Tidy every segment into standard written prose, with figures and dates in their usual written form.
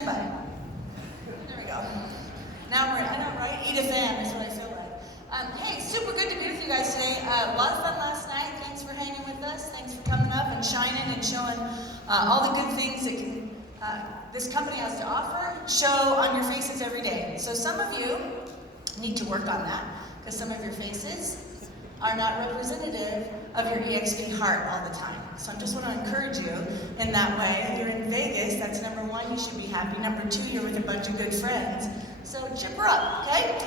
But there we go. Now we're, I know, right? Eat a fan is what I feel like. Hey, super good to be with you guys today. A lot of fun last night. Thanks for hanging with us. Thanks for coming up and shining and showing all the good things that this company has to offer. Show on your faces every day. So some of you need to work on that because some of your faces are not representative of your eXp heart all the time. So I just want to encourage you in that way. You're in Vegas, that's number one, you should be happy. Number two, you're with a bunch of good friends. So chipper up, okay?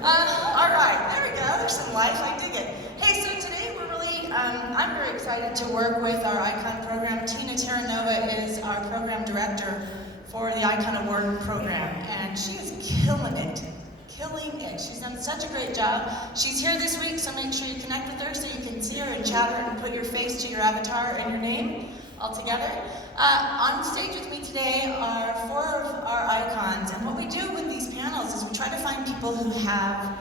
All right, there we go, there's some life, I dig it. Hey, so today we're really, I'm very excited to work with our Icon program. Tina Terranova is our program director for the Icon Award program, and she is killing it. She's done such a great job. She's here this week, so make sure you connect with her so you can see her and chat her and put your face to your avatar and your name all together. On stage with me today are four of our icons, and what we do with these panels is we try to find people who have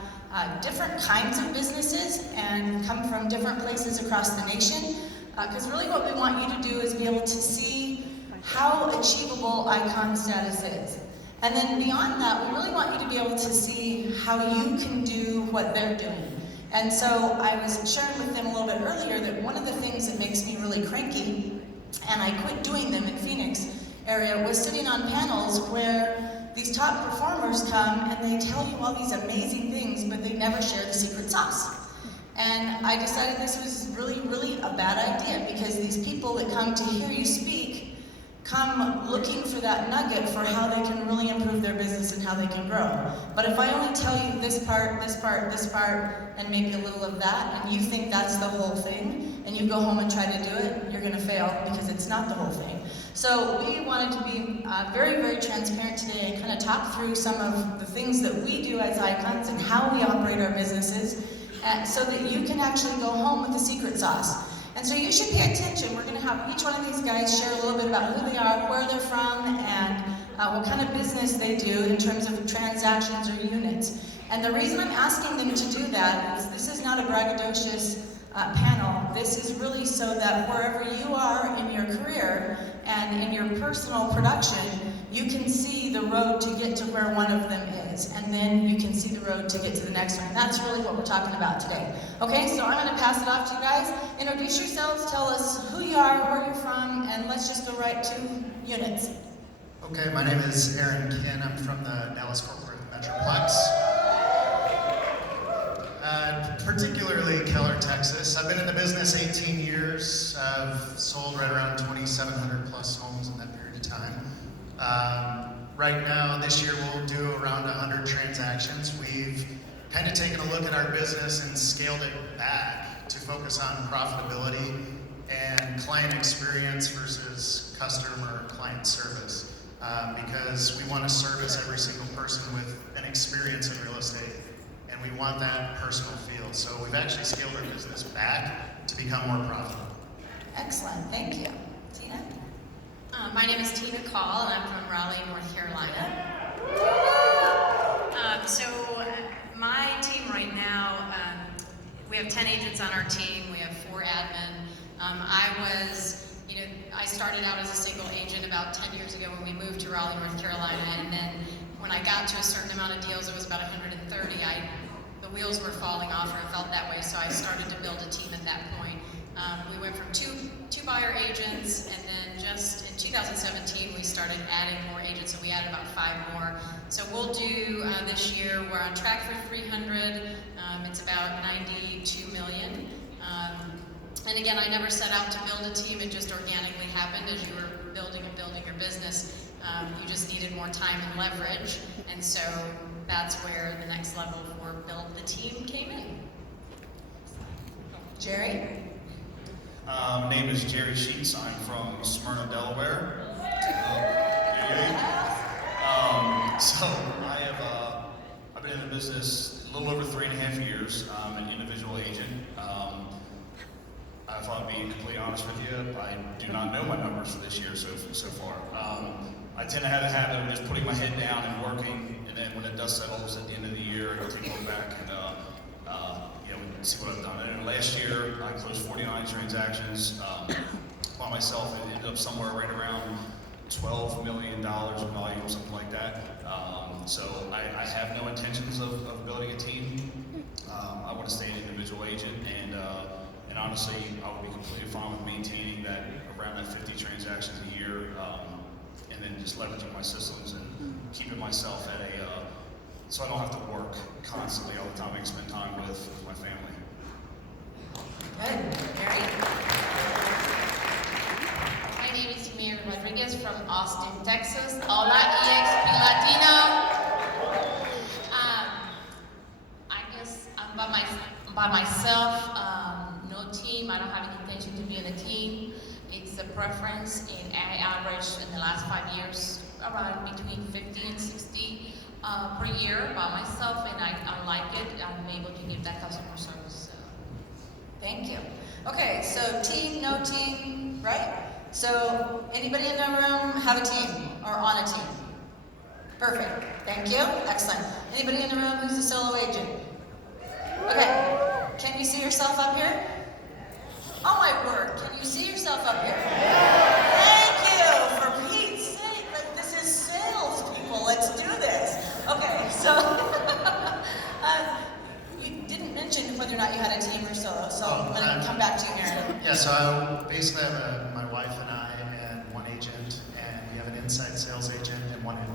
different kinds of businesses and come from different places across the nation, because really what we want you to do is be able to see how achievable icon status is. And then beyond that, we really want you to be able to see how you can do what they're doing. And so I was sharing with them a little bit earlier that one of the things that makes me really cranky, and I quit doing them in Phoenix area, was sitting on panels where these top performers come and they tell you all these amazing things, but they never share the secret sauce. And I decided this was really, really a bad idea, because these people that come to hear you speak come looking for that nugget for how they can really improve their business and how they can grow. But if I only tell you this part, and maybe a little of that, and you think that's the whole thing, and you go home and try to do it, you're gonna fail because it's not the whole thing. So we wanted to be very, very transparent today and kind of talk through some of the things that we do as icons and how we operate our businesses, so that you can actually go home with the secret sauce. And so you should pay attention. We're going to have each one of these guys share a little bit about who they are, where they're from, and what kind of business they do in terms of transactions or units. And the reason I'm asking them to do that is this is not a braggadocious panel. This is really so that wherever you are in your career and in your personal production, you can see the road to get to where one of them is, and then you can see the road to get to the next one. And that's really what we're talking about today. Okay, so I'm going to pass it off to you guys. Introduce yourselves, tell us who you are, where you're from, and let's just go right to units. Okay, my name is Aaron Kinn. I'm from the Dallas-Fort Worth Metroplex. Particularly Keller, Texas. I've been in the business 18 years. I've sold right around 2,700 plus homes in that period of time. Right now, this year, we'll do around 100 transactions. We've kind of taken a look at our business and scaled it back to focus on profitability and client experience versus customer client service, because we want to service every single person with an experience in real estate, and we want that personal feel. So we've actually scaled our business back to become more profitable. Excellent, thank you. Tina? My name is Tina Call, and I'm from Raleigh, North Carolina. My team right now, we have 10 agents on our team. We have 4 admin. I started out as a single agent about 10 years ago when we moved to Raleigh, North Carolina, and then when I got to a certain amount of deals, it was about 130. The wheels were falling off, or it felt that way, so I started to build a team at that point. We went from two buyer agents, and then just in 2017 we started adding more agents, and we added about 5 more. So we'll do this year, we're on track for 300. It's about 92 million. And again, I never set out to build a team, it just organically happened as you were building your business. You just needed more time and leverage, and so that's where the next level for build the team came in. Jerry? Name is Jerry Sheets. I'm from Smyrna, Delaware. I've been in the business a little over 3.5 years. I'm an individual agent. I thought, being completely honest with you, I do not know my numbers for this year so far. I tend to have a habit of just putting my head down and working, and then when the dust settles at the end of the year, I'll take a look back and see what I've done. And last year, I closed 49 transactions by myself. It ended up somewhere right around $12 million in volume, something like that. So I have no intentions of building a team. I want to stay an individual agent, and honestly, I would be completely fine with maintaining that around that 50 transactions a year, and then just leveraging my systems and keeping myself at a, so I don't have to work constantly all the time. I can spend time with my family. Good. Mary? My name is Mary Rodriguez from Austin, Texas. Hola, eXp Latino. I guess I'm by myself. No team. I don't have any intention to be in a team. It's a preference, and I average in the last 5 years around between 50 and 60 per year by myself, and I like it. I'm able to give that customer service. Thank you. Okay, so team, no team, right? So anybody in the room have a team or on a team? Perfect. Thank you. Excellent. Anybody in the room who's a solo agent? Okay. Can you see yourself up here? Oh my word. Can you see yourself up here? Thank you. For Pete's sake. Like, this is sales, people. Let's do this. Okay, so you didn't mention whether or not you had a team or solo, so I'm going to come back to you, Aaron. Yeah, so I basically have my wife and I and one agent, and we have an inside sales agent and one in.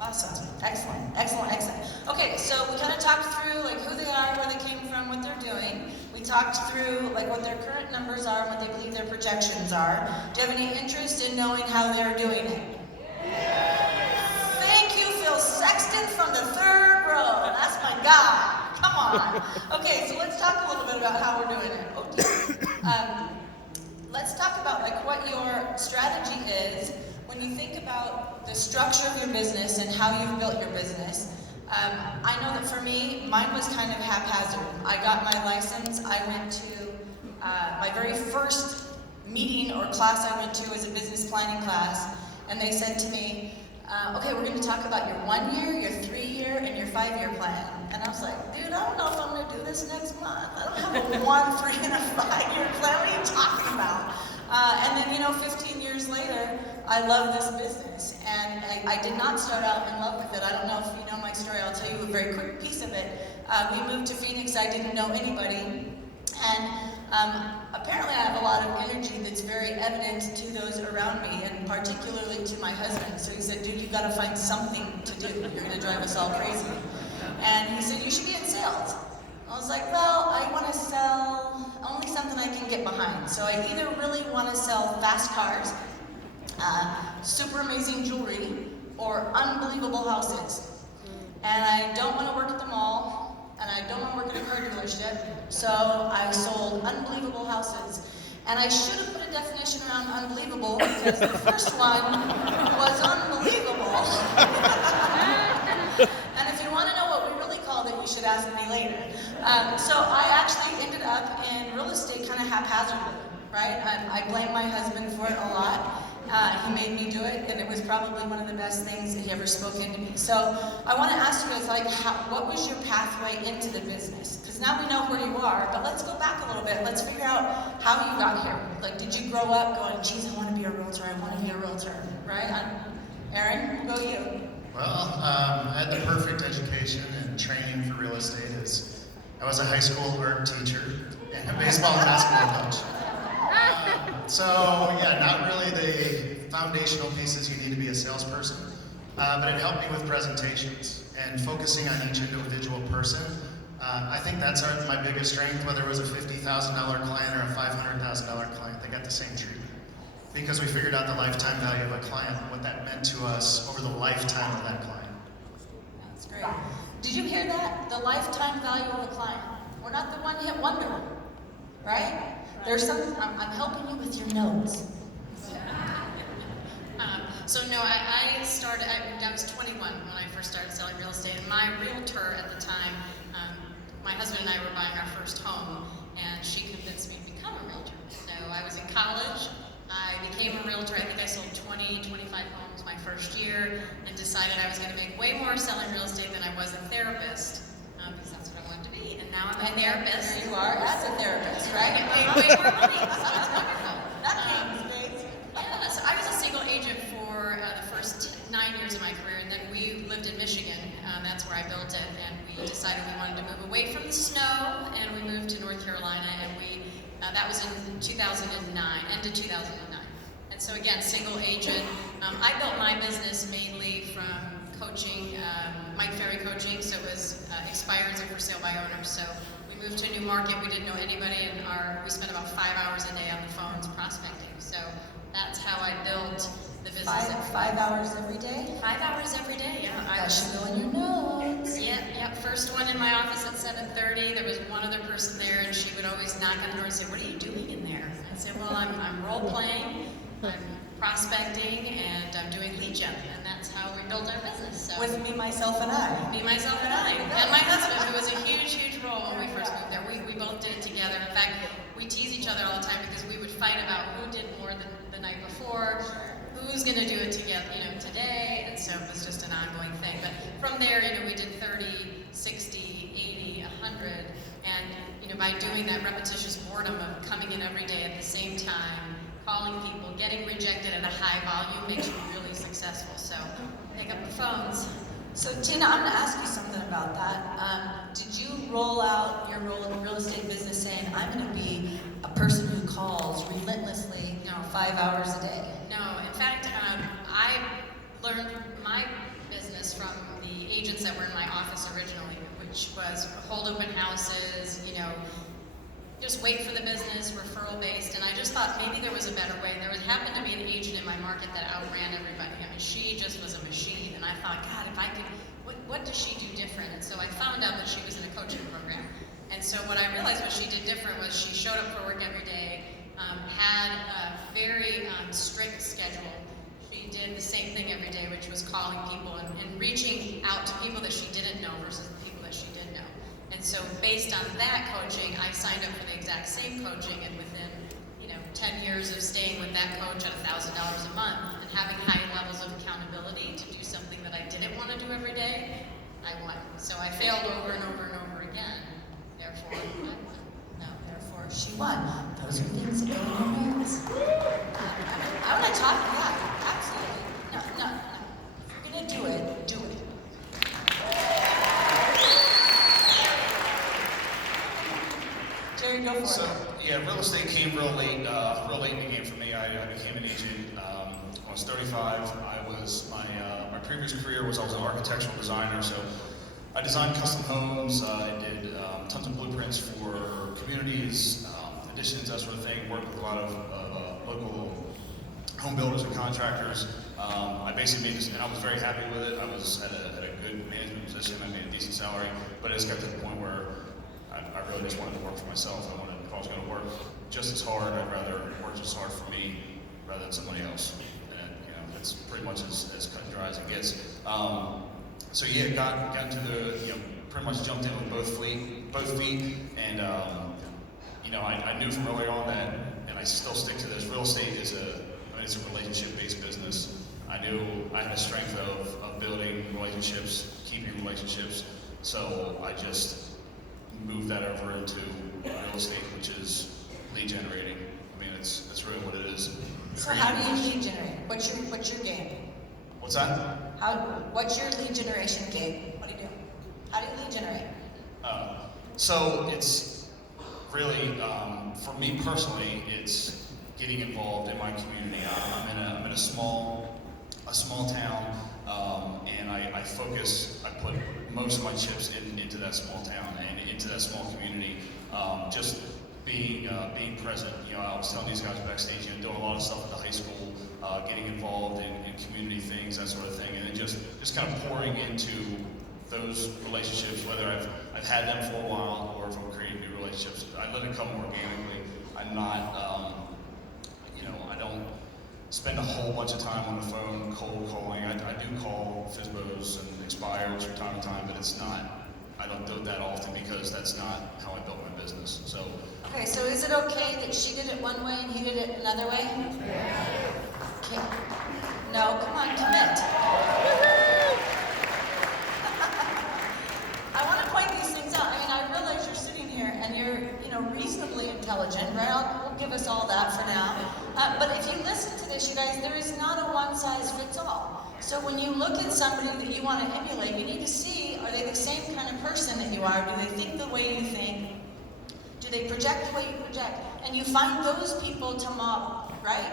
Awesome. Excellent. Excellent. Excellent. Okay, so we kind of talked through like who they are, where they came from, what they're doing. We talked through like what their current numbers are, what they believe their projections are. Do you have any interest in knowing how they're doing it? Thank you, Phil Sexton from the third row. That's my guy. Come on. Okay, so let's talk a little bit about how we're doing it. Oh, dear. Let's talk about like what your strategy is when you think about the structure of your business and how you've built your business. I know that for me, mine was kind of haphazard. I got my license. I went to my very first meeting or class I went to was a business planning class, and they said to me, okay, we're going to talk about your 1 year, your 3 year, and your 5 year plan. And I was like, dude, I don't know if I'm going to do this next month. I don't have a 1, 3, and a 5 year plan. What are you talking about? And then, 15 years later, I love this business. And I did not start out in love with it. I don't know if you know my story. I'll tell you a very quick piece of it. We moved to Phoenix. I didn't know anybody. And apparently I have a lot of energy that's very evident to those around me, and particularly to my husband. So he said, dude, you've got to find something to do. You're going to drive us all crazy. And he said, you should be in sales. I was like, well, I want to sell only something I can get behind. So I either really want to sell fast cars, super amazing jewelry, or unbelievable houses. And I don't want to work at the mall, and I don't want to work at a car dealership, so I sold unbelievable houses. And I should have put a definition around unbelievable, because the first one was unbelievable. And if you want to know what we really called it, you should ask me later. So I actually ended up in real estate kind of haphazardly, right? I blame my husband for it a lot. He made me do it, and it was probably one of the best things that he ever spoke into me. So I want to ask you guys, like, what was your pathway into the business? Because now we know where you are, but let's go back a little bit. Let's figure out how you got here. Like, did you grow up going, geez, I want to be a realtor, I want to be a realtor, right? Aaron, we'll go you. Well, I had the perfect education and training for real estate. I was a high school art teacher and a baseball and basketball coach. So yeah, not really the foundational pieces you need to be a salesperson, but it helped me with presentations and focusing on each individual person. I think that's my biggest strength, whether it was a $50,000 client or a $500,000 client, they got the same treatment. Because we figured out the lifetime value of a client, what that meant to us over the lifetime of that client. That's great. Did you hear that? The lifetime value of a client. We're not the one-hit wonder, right? There's some, I'm helping you with your notes. So no, I started, I was 21 when I first started selling real estate, and my realtor at the time, my husband and I were buying our first home, and she convinced me to become a realtor. So I was in college, I became a realtor. I think I sold 20, 25 homes my first year, and decided I was going to make way more selling real estate than I was a therapist, because that's what I wanted to be. And now I'm a therapist. There you are, as a therapist, right? I get paid way more money, so it's wonderful. That pays, Yeah, so I was a single agent for my career, and then we lived in Michigan. That's where I built it, and we decided we wanted to move away from the snow, and we moved to North Carolina, and that was in 2009, end of 2009. And so again, single agent. I built my business mainly from coaching, Mike Ferry coaching, so it was expireds and for sale by owners. So we moved to a new market, we didn't know anybody, and we spent about 5 hours a day on the phones prospecting. So that's how I built the business. 5 hours every day? 5 hours every day, yeah. That should go in your notes. Yep. First one in my office at 7:30. There was one other person there, and she would always knock on the door and say, "What are you doing in there?" I'd say, "Well, I'm role playing, I'm prospecting, and I'm doing lead gen," and that's how we built our business. So With me, myself, and I. me, myself, and I, and my husband, who was a huge role when we first moved there. We both did it together. In fact, we tease each other all the time because we would fight about who did more than the night before. Who's going to do it together, today, and so it was just an ongoing thing. But from there, we did 30, 60, 80, 100, and by doing that repetitious boredom of coming in every day at the same time, calling people, getting rejected at a high volume makes you really successful. So pick up the phones. So Tina, I'm going to ask you something about that. Did you roll out your real estate business saying, I'm going to be a person who calls relentlessly 5 hours a day? No, in fact, I learned my business from the agents that were in my office originally, which was hold open houses, just wait for the business, referral based, and I just thought maybe there was a better way. There happened to be an agent in my market that outran everybody. I mean, she just was a machine, and I thought, God, if I could, what does she do different? And so I found out that she was in a coaching program. And so what I realized what she did different was she showed up for work every day, had a very strict schedule. She did the same thing every day, which was calling people and reaching out to people that she didn't know versus the people that she did know. And so based on that coaching, I signed up for the exact same coaching, and within 10 years of staying with that coach at $1,000 a month and having high levels of accountability to do something that I didn't want to do every day, I won. So I failed over and over and over again. Therefore, I won. No, therefore she won. Those are things that go in your notes. I want to talk, yeah, absolutely. No. If you're going to do it, do it. Jerry, go for So, it. yeah, real estate came real late in the game for me. I became an agent when I was 35. My previous career was I was an architectural designer, so I designed custom homes. I did tons of blueprints for communities, additions, that sort of thing. Worked with a lot of local home builders and contractors. I basically made this, and I was very happy with it. I was at a good management position. I made a decent salary, but it just got to the point where I really just wanted to work for myself. If I was going to work just as hard, I'd rather work just as hard for me rather than somebody else. And it's pretty much as cut and dry as it gets. So yeah, got into the pretty much jumped in with both feet, and I knew from early on that, and I still stick to this. Real estate is it's a relationship-based business. I knew I had a strength of building relationships, keeping relationships. So I just moved that over into real estate, which is lead generating. I mean, it's really what it is. So how do you lead generate? What's your game? What's that? What's your lead generation game? What do you do? How do you lead generate? So it's really, for me personally, it's getting involved in my community. I'm in a small town, and I put most of my chips into that small town and into that small community. Just being present. I was telling these guys backstage, doing a lot of stuff at the high school, getting involved in community things, that sort of thing, and then just kind of pouring into those relationships, whether I've had them for a while or if I'm creating new relationships. I let it come organically. I'm not, I don't spend a whole bunch of time on the phone cold calling. I do call FSBOs and expireds from time to time, but I don't do it that often because that's not how I built my business. So. Okay, so is it okay that she did it one way and he did it another way? Okay. No, come on, commit. I want to point these things out. I mean, I realize you're sitting here and you're, reasonably intelligent, right? We'll give us all that for now. But if you listen to this, you guys, there is not a one-size-fits-all. So So when you look at somebody that you want to emulate, you need to see, are they the same kind of person that you are? Do they think the way you think? Do they project the way you project? And you find those people to model, right?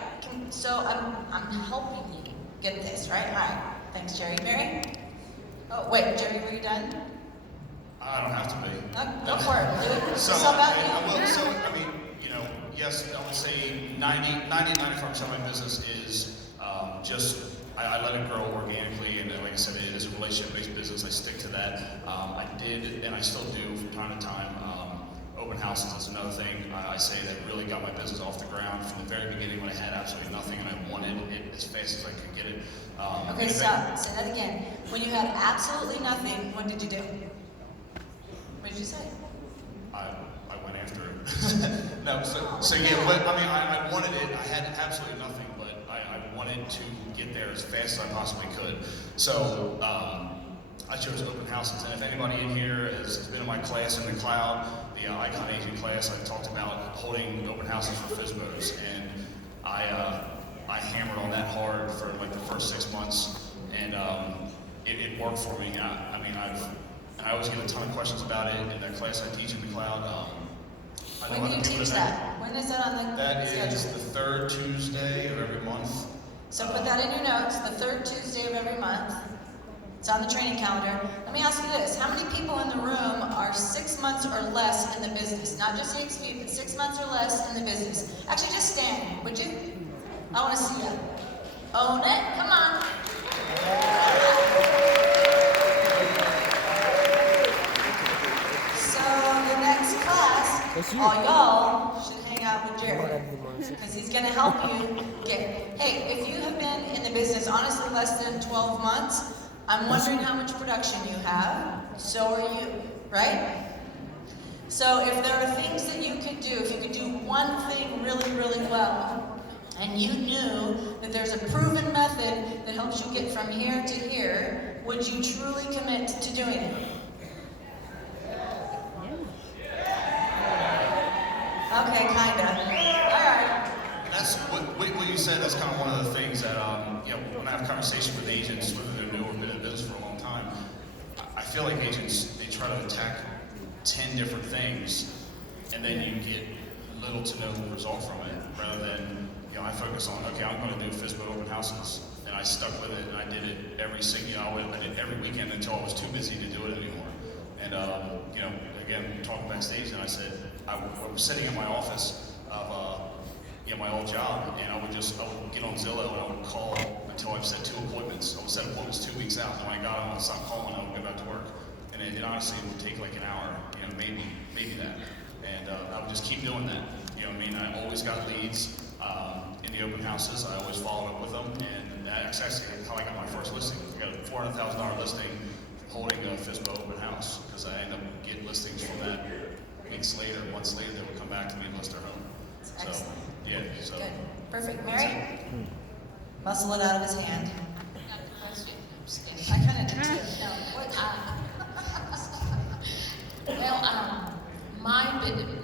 So I'm helping you get this, right? All right. Thanks, Jerry. Mary? Oh, wait, Jerry, were you done? I don't have to be. No, go for it. Do it. So, It's all about I you. will, so, I mean, you know, yes, I would say 95% of my business is I let it grow organically, and like I said, it is a relationship-based business. I stick to that. I did, and I still do from time to time. Open houses is another thing I say that really got my business off the ground from the very beginning when I had absolutely nothing and I wanted it as fast as I could get it. Okay, stop. Say that again. When you had absolutely nothing, what did you do? What did you say? I went after it. No, so yeah, but I mean, I wanted it. I had absolutely nothing, but I wanted to get there as fast as I possibly could. So I chose open houses, and if anybody in here has been in my class in the cloud, the Icon Agent class, I talked about holding open houses for FSBOs, and I hammered on that hard for like the first 6 months, and it worked for me. I always get a ton of questions about it in that class I teach in the cloud. When do you teach that? When is that on the That schedule? is the third Tuesday of every month. So put that in your notes, the third Tuesday of every month. It's on the training calendar. Let me ask you this. How many people in the room are 6 months or less in the business? Not just eXp, but 6 months or less in the business. Actually, just stand, would you? I want to see you. Own it. Come on. So the next class, all y'all should hang out with Jared. Because he's going to help you get, hey, if you have been in the business honestly less than 12 months, I'm wondering how much production you have. So are you, right? So if there are things that you could do, if you could do one thing really, really well, and you knew that there's a proven method that helps you get from here to here, would you truly commit to doing it? Okay, kinda. All right. And that's what you said. That's kind of one of the things that you know, when I have conversations with agents, whether they're new or been in business for a long time, I feel like agents, they try to attack 10 different things, and then you get little to no result from it. Rather than, you know, I focus on, okay, I'm going to do FSBO open houses, and I stuck with it, and I did it every single, I did every weekend until I was too busy to do it anymore. And you know, again, talking backstage, and I said, I was sitting in my office of you know, my old job, and I would get on Zillow and I would call until I've set 2 appointments. I would set appointments 2 weeks out, and when I got them, I would stop calling, I would go back to work. And it honestly would take like an hour, you know, maybe that. And I would just keep doing that. You know what I mean? I always got leads in the open houses. I always followed up with them, and that's actually how I got my first listing. I got a $400,000 listing holding a FSBO open house, because I ended up getting listings from that weeks later, months later, they would come back to me and list their home. Excellent. So, yeah, so. Good. Perfect. Mary? Muscle it out of his hand. Not the question. I'm just kidding. I kind of did too. No, what?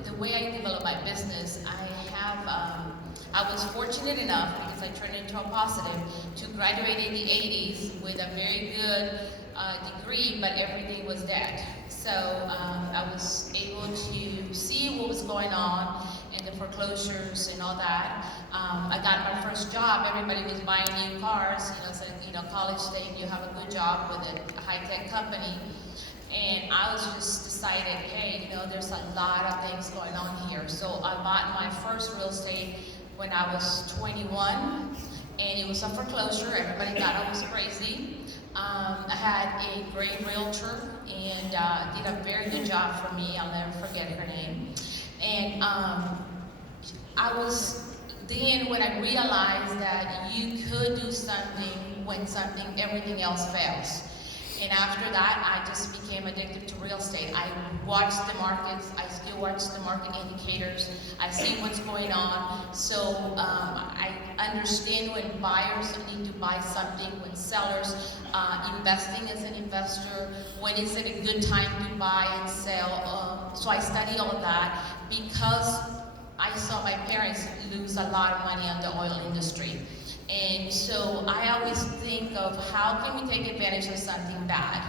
The way I develop my business, I was fortunate enough, because I turned into a positive, to graduate in the 80s with a very good degree, but everything was dead. So I was able to see what was going on and the foreclosures and all that. I got my first job. Everybody was buying new cars. So college state, you have a good job with a high-tech company. And I was just decided, hey, there's a lot of things going on here. So I bought my first real estate when I was 21, and it was a foreclosure. Everybody thought I was crazy. I had a great realtor, and did a very good job for me. I'll never forget her name. And I was then when I realized that you could do something when everything else fails. And after that, I just became addicted to real estate. I watched the markets. I still watch the market indicators. I see what's going on. So I understand when buyers need to buy something, when sellers investing as an investor, when is it a good time to buy and sell. So I study all of that because I saw my parents lose a lot of money on the oil industry. And so I always think of how can we take advantage of something bad.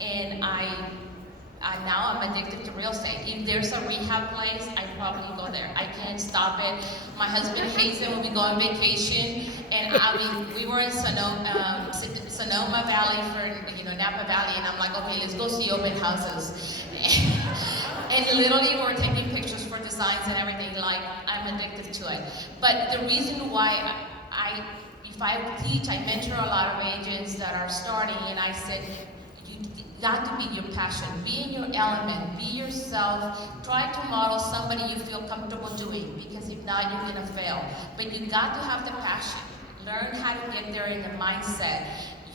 And now I'm addicted to real estate. If there's a rehab place, I probably go there. I can't stop it. My husband hates it when we go on vacation. And we were in Sonoma Valley Napa Valley, and I'm like, okay, let's go see open houses. And literally we're taking pictures for designs and everything, like I'm addicted to it. But the reason why if I teach, I mentor a lot of agents that are starting, and I said, you got to be your passion, be in your element, be yourself, try to model somebody you feel comfortable doing, because if not, you're gonna fail. But you got to have the passion, learn how to get there in the mindset.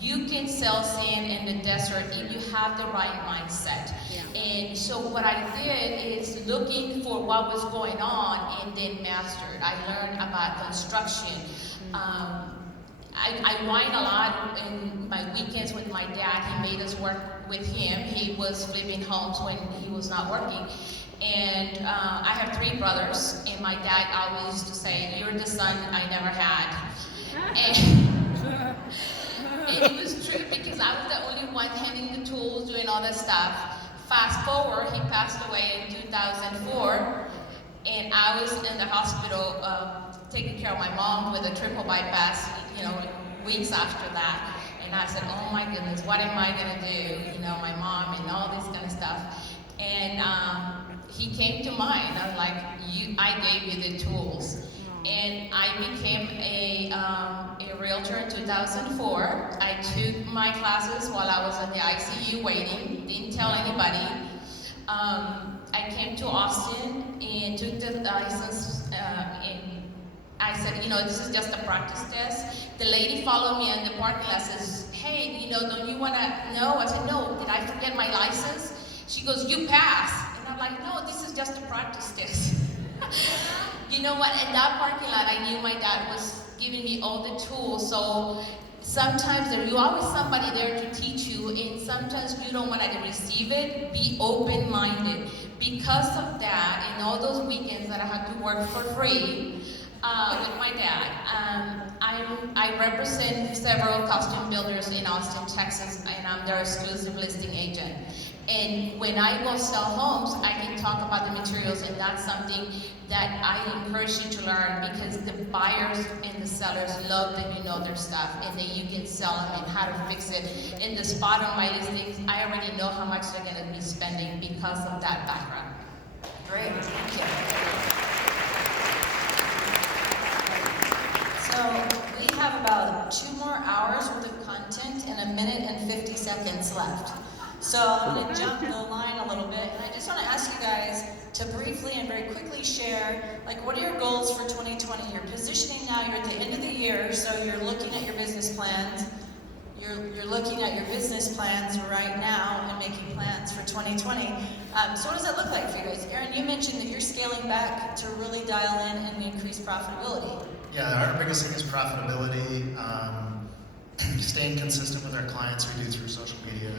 You can sell sand in the desert if you have the right mindset. Yeah. And so what I did is looking for what was going on and then mastered. I learned about construction. I wine a lot in my weekends with my dad. He made us work with him. He was flipping homes when he was not working. And I have 3 brothers, and my dad always used to say, "You're the son I never had." And it was true, because I was the only one handling the tools, doing all that stuff. Fast forward, he passed away in 2004, and I was in the hospital taking care of my mom with a triple bypass, weeks after that. And I said, oh my goodness, what am I gonna do? My mom and all this kind of stuff. And he came to mind. I was like, I gave you the tools. And I became a realtor in 2004. I took my classes while I was in the ICU waiting, didn't tell anybody. I came to Austin and took the license, and I said, this is just a practice test. The lady followed me in the parking lot, says, hey, don't you want to know? I said, no, did I forget my license? She goes, you passed. And I'm like, no, this is just a practice test. You know what, in that parking lot, I knew my dad was giving me all the tools. So sometimes there's always somebody there to teach you, and sometimes you don't want to receive it. Be open-minded. Because of that, and all those weekends that I had to work for free with my dad, I represent several costume builders in Austin, Texas, and I'm their exclusive listing agent. And when I go sell homes, I can talk about the materials, and that's something that I encourage you to learn, because the buyers and the sellers love that you know their stuff and that you can sell them and how to fix it. In the spot on my listings, I already know how much they're going to be spending because of that background. Great, thank you. So we have about 2 more hours worth of content and 1 minute and 50 seconds left. So I'm going to jump the line a little bit, and I just want to ask you guys to briefly and very quickly share, what are your goals for 2020? You're positioning now, you're at the end of the year, so you're looking at your business plans. You're looking at your business plans right now and making plans for 2020. So what does that look like for you guys? Aaron, you mentioned that you're scaling back to really dial in and increase profitability. Yeah, our biggest thing is profitability, staying consistent with our clients we do through social media.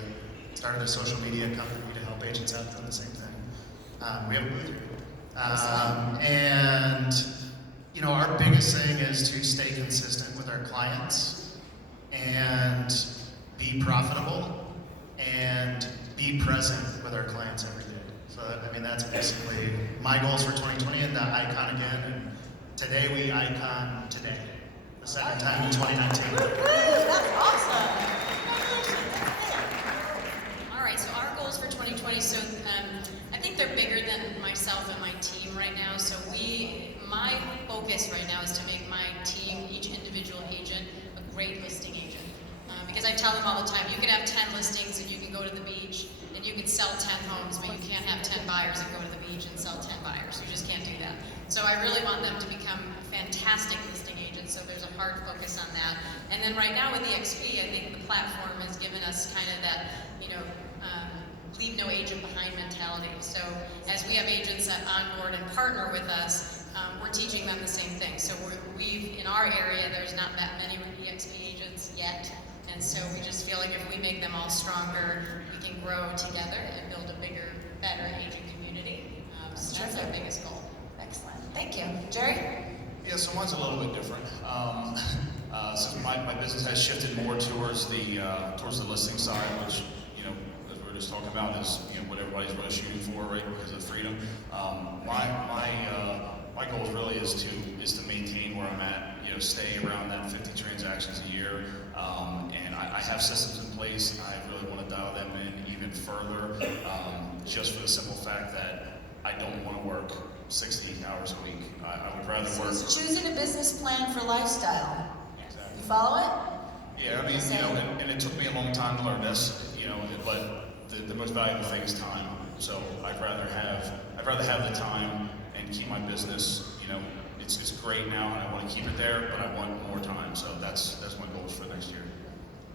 Started a social media company to help agents out doing the same thing. We have a booth here. And, our biggest thing is to stay consistent with our clients and be profitable and be present with our clients every day. So, that's basically my goals for 2020, and the icon again. And today we icon today, the second time in 2019. That's awesome. So our goals for 2020, I think they're bigger than myself and my team right now. So my focus right now is to make my team, each individual agent, a great listing agent. Because I tell them all the time, you can have 10 listings and you can go to the beach and you can sell 10 homes, but you can't have 10 buyers and go to the beach and sell 10 buyers. You just can't do that. So I really want them to become fantastic listing agents. So there's a hard focus on that. And then right now with eXp, I think the platform has given us kind of that, leave no agent behind mentality. So as we have agents that onboard and partner with us, we're teaching them the same thing. So in our area, there's not that many eXp agents yet. And so we just feel like if we make them all stronger, we can grow together and build a bigger, better agent community. So that's our biggest goal. Excellent. Thank you. Jerry? Yeah, so mine's a little bit different. Since my business has shifted more towards the listing side, which, you know, as we were just talking about, is, you know, what everybody's really shooting for, right? Because of freedom. My goal really is to maintain where I'm at. You know, stay around that 50 transactions a year. And I have systems in place. I really want to dial them in even further, just for the simple fact that I don't want to work 60 hours a week. I would rather So work. it's choosing a business plan for lifestyle. Exactly. You follow it? Yeah, I mean, you know, and it took me a long time to learn this, you know, but the most valuable thing is time. So I'd rather have the time and keep my business, you know, it's great now and I want to keep it there, but I want more time. So that's my goals for next year.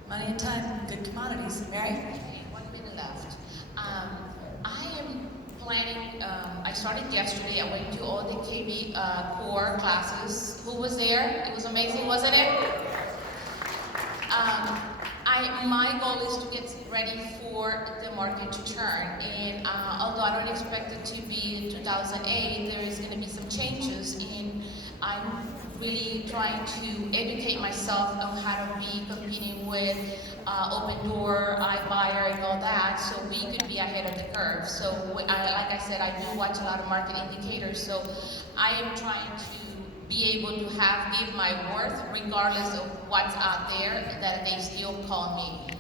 Money and time, good commodities. Mary? Okay, 1 minute left. I am planning, I started yesterday, I went to all the KB core classes. Who was there? It was amazing, wasn't it? My goal is to get ready for the market to turn, and although I don't expect it to be in 2008, there is going to be some changes, and I'm really trying to educate myself on how to be competing with Open Door, iBuyer, and all that, so we could be ahead of the curve. So, like I said, I do watch a lot of market indicators, so I am trying to be able to give my worth regardless of what's out there, that they still call me.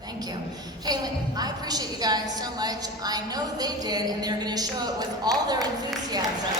Thank you. Hey, I appreciate you guys so much. I know they did, and they're going to show it with all their enthusiasm.